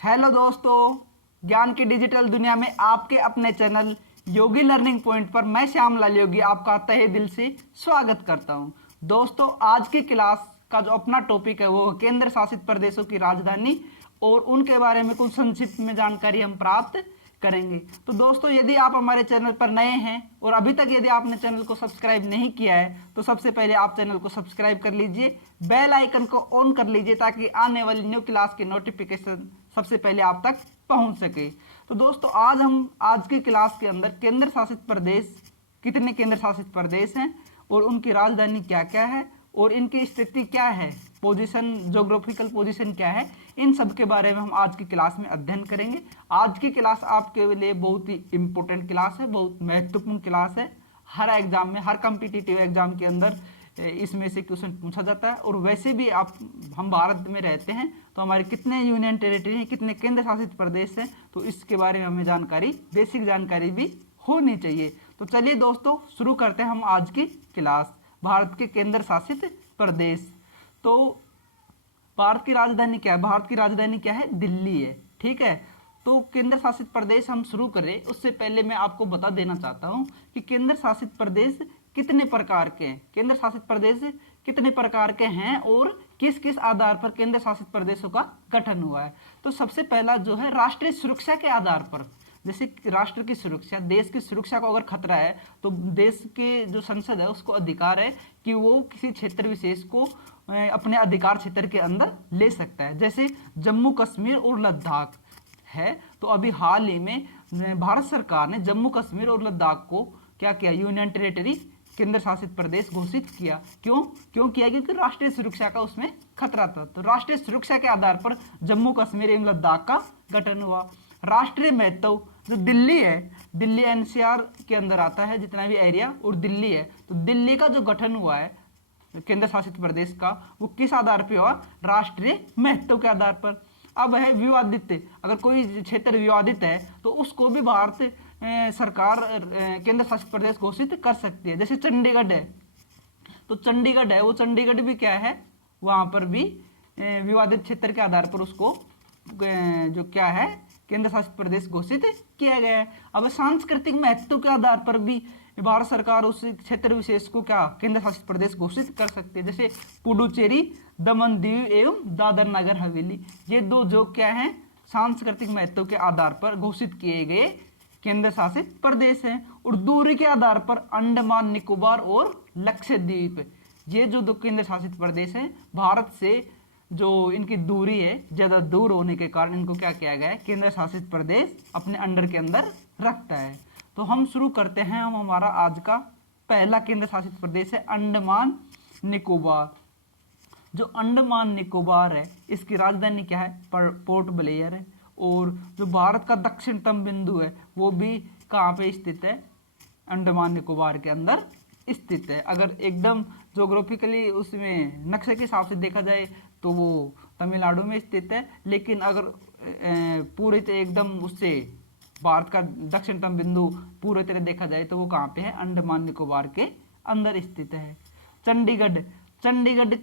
Hello दोस्तों, ज्ञान की डिजिटल दुनिया में आपके अपने चैनल योगी लर्निंग पॉइंट पर मैं श्यामलाल योगी आपका तहे दिल से स्वागत करता हूं। दोस्तों, आज की क्लास का जो अपना टॉपिक है वो केंद्र शासित प्रदेशों की राजधानी और उनके बारे में कुछ संक्षिप्त में जानकारी हम प्राप्त करेंगे। तो दोस्तों, यदि आप हमारे चैनल पर नए हैं और अभी तक यदि आपने चैनल को सब्सक्राइब नहीं किया है तो सबसे पहले आप चैनल को सब्सक्राइब कर लीजिए, बेल आइकन को ऑन कर लीजिए ताकि आने वाली न्यू क्लास की नोटिफिकेशन सबसे पहले आप तक पहुंच सके। तो दोस्तों, आज की क्लास के अंदर केंद्र शासित प्रदेश, कितने केंद्र शासित प्रदेश हैं और उनकी राजधानी क्या क्या है और इनकी स्थिति क्या है, पोजीशन, ज्योग्राफिकल पोजीशन क्या है, इन सब के बारे में हम आज की क्लास में अध्ययन करेंगे। आज की क्लास आपके लिए बहुत ही इंपॉर्टेंट क्लास है, बहुत महत्वपूर्ण क्लास है। हर एग्जाम में, हर कॉम्पिटिटिव एग्जाम के अंदर इसमें से क्वेश्चन पूछा जाता है। और वैसे भी हम भारत में रहते हैं तो हमारे कितने यूनियन टेरिटरी हैं, कितने केंद्र शासित प्रदेश हैं, तो इसके बारे में हमें जानकारी, बेसिक जानकारी भी होनी चाहिए। तो चलिए दोस्तों, शुरू करते हैं हम आज की क्लास। भारत के केंद्र शासित प्रदेश। तो भारत की राजधानी क्या है? भारत की राजधानी क्या है? दिल्ली है। ठीक है। तो केंद्र शासित प्रदेश हम शुरू करें उससे पहले मैं आपको बता देना चाहता हूं कि केंद्र शासित प्रदेश कितने प्रकार के हैं, केंद्र शासित प्रदेश कितने प्रकार के हैं और किस किस आधार पर केंद्र शासित प्रदेशों का गठन हुआ है। तो सबसे पहला जो है राष्ट्रीय सुरक्षा के आधार पर, जैसे राष्ट्र की सुरक्षा, देश की सुरक्षा को अगर खतरा है तो देश के जो संसद है उसको अधिकार है कि वो किसी क्षेत्र विशेष को अपने अधिकार क्षेत्र के अंदर ले सकता है। जैसे जम्मू कश्मीर और लद्दाख है, तो अभी हाल ही में भारत सरकार ने जम्मू कश्मीर और लद्दाख को क्या किया? यूनियन टेरिटरी, केंद्र शासित प्रदेश घोषित किया। क्यों किया? क्योंकि राष्ट्रीय सुरक्षा का उसमें खतरा था। तो राष्ट्रीय सुरक्षा के आधार पर जम्मू कश्मीर एवं लद्दाख का गठन हुआ। राष्ट्रीय महत्व, जो दिल्ली है, दिल्ली एनसीआर के अंदर आता है जितना भी एरिया, और दिल्ली है, तो दिल्ली का जो गठन हुआ है केंद्र शासित प्रदेश का, वो किस आधार पर हुआ? राष्ट्रीय महत्व के आधार पर। अब है विवादित, अगर कोई क्षेत्र विवादित है तो उसको भी भारत सरकार केंद्र शासित प्रदेश घोषित कर सकती है। जैसे चंडीगढ़ है, तो चंडीगढ़ है, वो चंडीगढ़ भी क्या है, वहां पर भी विवादित क्षेत्र के आधार पर उसको जो क्या है, केंद्र शासित प्रदेश घोषित किया गया है। अब सांस्कृतिक महत्व के आधार पर भी भारत सरकार उस क्षेत्र विशेष को क्या, केंद्र शासित प्रदेश घोषित कर सकती है। जैसे पुडुचेरी, दमन दीव एवं दादर नगर हवेली, ये दो जो क्या है, सांस्कृतिक महत्व के आधार पर घोषित किए गए केंद्र शासित प्रदेश हैं। और दूरी के आधार पर अंडमान निकोबार और लक्षद्वीप, ये जो दो केंद्र शासित प्रदेश हैं, भारत से जो इनकी दूरी है, ज्यादा दूर होने के कारण इनको क्या किया गया है, केंद्र शासित प्रदेश अपने अंडर के अंदर रखता है। तो हम शुरू करते हैं, हम हमारा आज का पहला केंद्र शासित प्रदेश है अंडमान निकोबार। जो अंडमान निकोबार है, इसकी राजधानी क्या है? पोर्ट ब्लेयर है। और जो भारत का दक्षिणतम बिंदु है वो भी कहाँ पे स्थित है? अंडमान निकोबार के अंदर स्थित है। अगर एकदम ज्योग्राफिकली उसमें नक्शे के हिसाब से देखा जाए तो वो तमिलनाडु में स्थित है, लेकिन अगर पूरे एकदम उससे भारत का दक्षिणतम बिंदु पूरे तरह देखा जाए तो वो कहाँ पे है? अंडमान निकोबार के अंदर स्थित है। चंडीगढ़, चंडीगढ़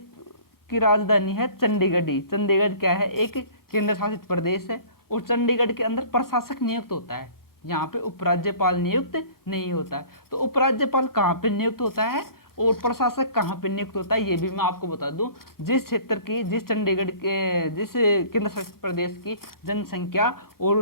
की राजधानी है चंडीगढ़। चंडीगढ़ क्या है? एक केंद्र शासित प्रदेश है और चंडीगढ़ के अंदर प्रशासक नियुक्त होता है। यहाँ पे उपराज्यपाल नियुक्त नहीं होता है। तो उपराज्यपाल कहाँ पे नियुक्त होता है और प्रशासक कहाँ पे नियुक्त होता है, ये भी मैं आपको बता दूं। जिस क्षेत्र की, जिस चंडीगढ़ के, जिस केंद्र शासित प्रदेश की जनसंख्या और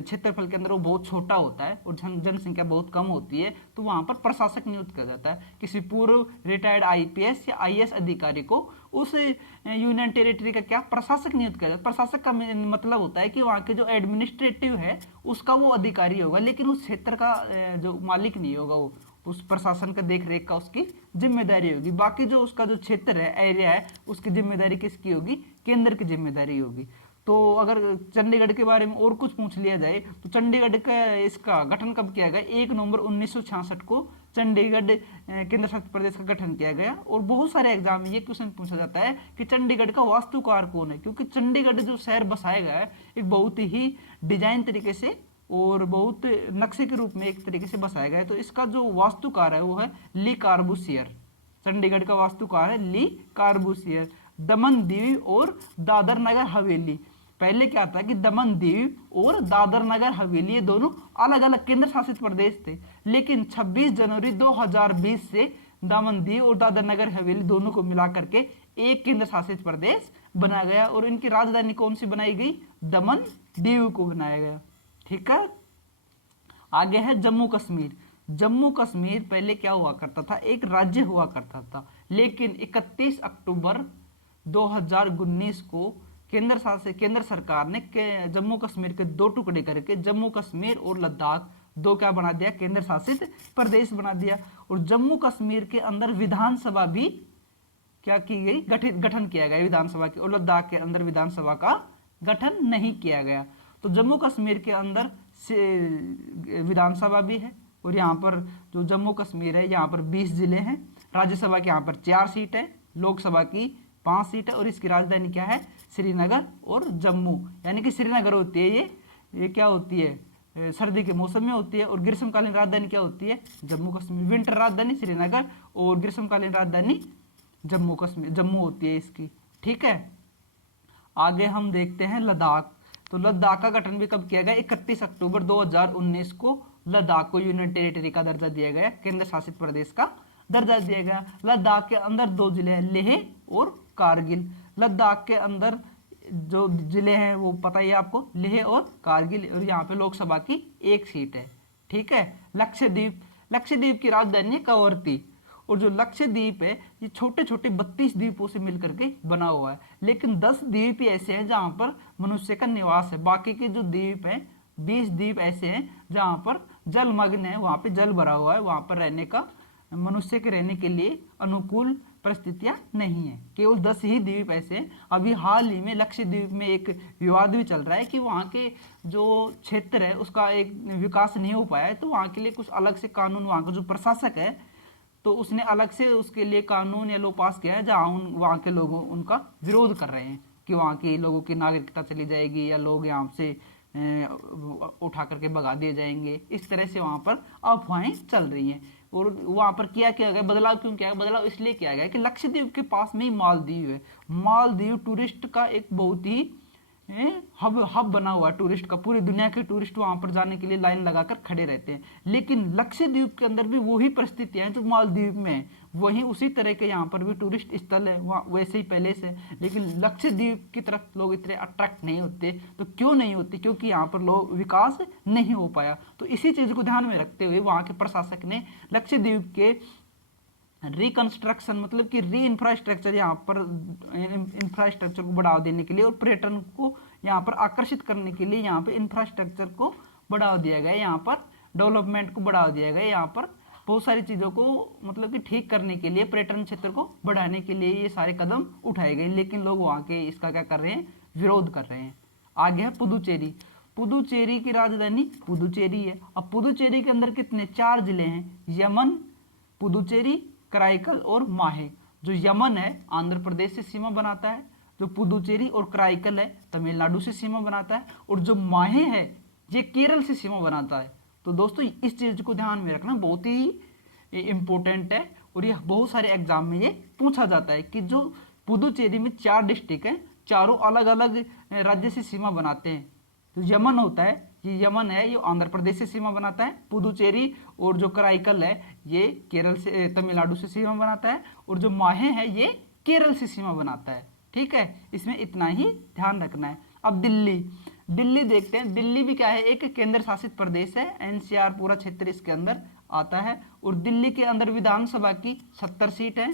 क्षेत्रफल के अंदर वो बहुत छोटा होता है और जनसंख्या बहुत कम होती है, तो वहाँ पर प्रशासक नियुक्त किया जाता है। किसी पूर्व रिटायर्ड आईपीएस या आईएएस अधिकारी को उस यूनियन टेरिटरी का क्या, प्रशासक नियुक्त किया जाता है। प्रशासक का मतलब होता है कि वहाँ के जो एडमिनिस्ट्रेटिव है उसका वो अधिकारी होगा, लेकिन उस क्षेत्र का जो मालिक नहीं होगा, वो उस प्रशासन का देख रेख का उसकी जिम्मेदारी होगी। बाकी जो उसका जो क्षेत्र है, एरिया है, उसकी जिम्मेदारी किसकी होगी? केंद्र की जिम्मेदारी होगी। तो अगर चंडीगढ़ के बारे में और कुछ पूछ लिया जाए तो चंडीगढ़ का, इसका गठन कब किया गया? 1 नवंबर 1966 को चंडीगढ़ केंद्र शासित प्रदेश का गठन किया गया। और बहुत सारे एग्जाम में ये क्वेश्चन पूछा जाता है कि चंडीगढ़ का वास्तुकार कौन है, क्योंकि चंडीगढ़ जो शहर बसाया गया है एक बहुत ही डिजाइन तरीके से और बहुत नक्शे के रूप में एक तरीके से बसाया गया है। तो इसका जो वास्तुकार है वो है ली कार्बूसियर। चंडीगढ़ का वास्तुकार है ली कार्बूसियर। दमन दीव और दादर नगर हवेली, पहले क्या था कि दमन दीव और दादर नगर हवेली ये दोनों अलग अलग केंद्र शासित प्रदेश थे, लेकिन 26 जनवरी 2020 से दमन दीव और दादर नगर हवेली दोनों को मिला करके एक केंद्र शासित प्रदेश बना गया और इनकी राजधानी कौन सी बनाई गई? दमन दीव को बनाया गया। ठीक है, आगे है जम्मू कश्मीर। जम्मू कश्मीर पहले क्या हुआ करता था? एक राज्य हुआ करता था, लेकिन 31 अक्टूबर 2019 को केंद्र सरकार ने जम्मू कश्मीर के दो टुकड़े करके जम्मू कश्मीर और लद्दाख दो क्या बना दिया? केंद्र शासित प्रदेश बना दिया। और जम्मू कश्मीर के अंदर विधानसभा भी क्या की गई? गठन किया गया विधानसभा की, और लद्दाख के अंदर विधानसभा का गठन नहीं किया गया। तो जम्मू कश्मीर के अंदर से विधानसभा भी है, और यहाँ पर जो जम्मू कश्मीर है यहाँ पर 20 जिले हैं, राज्यसभा की यहाँ पर 4 सीट है, लोकसभा की 5 सीट है, और इसकी राजधानी क्या है? श्रीनगर और जम्मू। यानी कि श्रीनगर होती है ये क्या होती है? सर्दी के मौसम में होती है। और ग्रीष्मकालीन राजधानी क्या होती है? जम्मू कश्मीर। विंटर राजधानी श्रीनगर और ग्रीष्मकालीन राजधानी जम्मू होती है इसकी। ठीक है, आगे हम देखते हैं लद्दाख। तो लद्दाख का गठन भी कब किया गया? 31 अक्टूबर 2019 को लद्दाख को यूनियन टेरिटरी का दर्जा दिया गया, केंद्र शासित प्रदेश का दर्जा दिया गया। लद्दाख के अंदर 2 जिले हैं, लेह और कारगिल। लद्दाख के अंदर जो जिले हैं वो पता ही है आपको, लेह और कारगिल, और यहाँ पे लोकसभा की 1 सीट है। ठीक है, लक्षद्वीप। लक्षद्वीप की राजधानी है कवरत्ती, और जो लक्षद्वीप है ये छोटे छोटे 32 द्वीपों से मिलकर के बना हुआ है, लेकिन 10 द्वीप ही ऐसे हैं जहाँ पर मनुष्य का निवास है। बाकी के जो द्वीप हैं 20 द्वीप ऐसे हैं जहाँ पर जलमग्न है, वहाँ पे जल भरा हुआ है, वहाँ पर रहने का मनुष्य के रहने के लिए अनुकूल परिस्थितियां नहीं है। केवल 10 ही द्वीप ऐसे हैं। अभी हाल ही में लक्षद्वीप में एक विवाद भी चल रहा है कि वहाँ के जो क्षेत्र है उसका एक विकास नहीं हो पाया है, तो वहाँ के लिए कुछ अलग से कानून, वहाँ का जो प्रशासक है तो उसने अलग से उसके लिए कानून या लॉ पास किया है, जहाँ वहाँ के लोगों उनका विरोध कर रहे हैं कि वहाँ के लोगों की नागरिकता चली जाएगी या लोग यहाँ से उठा करके भगा दिए जाएंगे। इस तरह से वहाँ पर अफवाहें चल रही हैं। और वहाँ पर किया गया बदलाव, क्यों किया गया बदलाव? इसलिए किया गया कि लक्षद्वीप के पास में ही मालदीव है। मालदीव टूरिस्ट का एक बहुत ही हब बना हुआ है टूरिस्ट का। पूरी दुनिया के टूरिस्ट वहाँ पर जाने के लिए लाइन लगाकर खड़े रहते हैं। लेकिन लक्षद्वीप के अंदर भी वही परिस्थितियाँ हैं जो मालदीव में है, वहीं उसी तरह के यहाँ पर भी टूरिस्ट स्थल है वहाँ वैसे ही पहले से। लेकिन लक्षद्वीप की तरफ लोग इतने अट्रैक्ट नहीं होते। तो क्यों नहीं होते? क्योंकि यहाँ पर लोग विकास नहीं हो पाया। तो इसी चीज़ को ध्यान में रखते हुए वहाँ के प्रशासक ने लक्षद्वीप के रिकंस्ट्रक्शन मतलब कि री इंफ्रास्ट्रक्चर, यहाँ पर इंफ्रास्ट्रक्चर को बढ़ावा देने के लिए और पर्यटन को यहाँ पर आकर्षित करने के लिए यहाँ पे इंफ्रास्ट्रक्चर को बढ़ावा दिया गया, यहाँ पर डेवलपमेंट को बढ़ावा दिया गया, यहाँ पर बहुत सारी चीज़ों को मतलब कि ठीक करने के लिए, पर्यटन क्षेत्र को बढ़ाने के लिए ये सारे कदम उठाए गए। लेकिन लोग वहाँ के इसका क्या कर रहे हैं? विरोध कर रहे हैं। आगे है पुदुचेरी। पुदुचेरी की राजधानी पुदुचेरी है। अब पुदुचेरी के अंदर कितने? 4 जिले हैं, यमन, पुदुचेरी, कराईकल और माहे। जो यमन है आंध्र प्रदेश से सीमा बनाता है, जो पुदुचेरी और कराईकल है तमिलनाडु से सीमा बनाता है, और जो माहे है ये केरल से सीमा बनाता है। तो दोस्तों इस चीज को ध्यान में रखना बहुत ही इंपॉर्टेंट है, और ये बहुत सारे एग्जाम में ये पूछा जाता है कि जो पुदुचेरी में 4 डिस्ट्रिक्ट हैं, चारों अलग अलग राज्य से सीमा बनाते हैं। तो यमन होता है, ये यमन है, ये आंध्र प्रदेश से सीमा बनाता है। पुदुचेरी और जो कराईकल है ये केरल से तमिलनाडु से सीमा बनाता है, और जो माहे है ये केरल से सीमा बनाता है। ठीक है, इसमें इतना ही ध्यान रखना है। अब दिल्ली देखते हैं। दिल्ली भी क्या है? एक केंद्र शासित प्रदेश है, एनसीआर पूरा क्षेत्र इसके अंदर आता है। और दिल्ली के अंदर विधानसभा की 70 सीट है,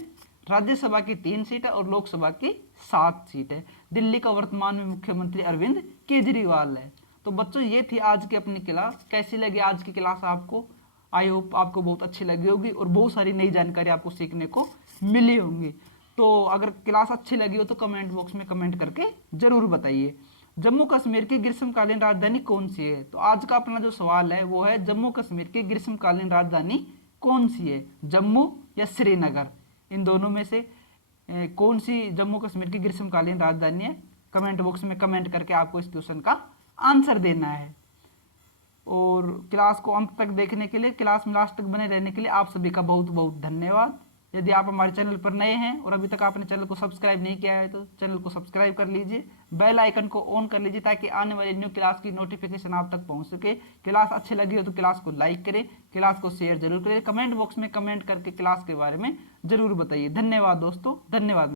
राज्यसभा की 3 सीट है और लोकसभा की 7 सीट है। दिल्ली का वर्तमान में मुख्यमंत्री अरविंद केजरीवाल है। तो बच्चों ये थी आज की अपनी क्लास। कैसी लगी आज की क्लास आपको? आई होप आपको बहुत अच्छी लगी होगी और बहुत सारी नई जानकारी आपको सीखने को मिली होंगी। तो अगर क्लास अच्छी लगी हो तो कमेंट बॉक्स में कमेंट करके जरूर बताइए। जम्मू कश्मीर की ग्रीष्मकालीन राजधानी कौन सी है? तो आज का अपना जो सवाल है वो है जम्मू कश्मीर की ग्रीष्मकालीन राजधानी कौन सी है? जम्मू या श्रीनगर? इन दोनों में से कौन सी जम्मू कश्मीर की ग्रीष्मकालीन राजधानी है? कमेंट बॉक्स में कमेंट करके आपको इस क्वेश्चन का आंसर देना है। और क्लास को अंत तक देखने के लिए, क्लास में लास्ट तक बने रहने के लिए आप सभी का बहुत बहुत धन्यवाद। यदि आप हमारे चैनल पर नए हैं और अभी तक आपने चैनल को सब्सक्राइब नहीं किया है तो चैनल को सब्सक्राइब कर लीजिए, बेल आइकन को ऑन कर लीजिए ताकि आने वाली न्यू क्लास की नोटिफिकेशन आप तक पहुंच सके। क्लास अच्छी लगी हो तो क्लास को लाइक करें, क्लास को शेयर जरूर करें, कमेंट बॉक्स में कमेंट करके क्लास के बारे में जरूर बताइए। धन्यवाद दोस्तों, धन्यवाद।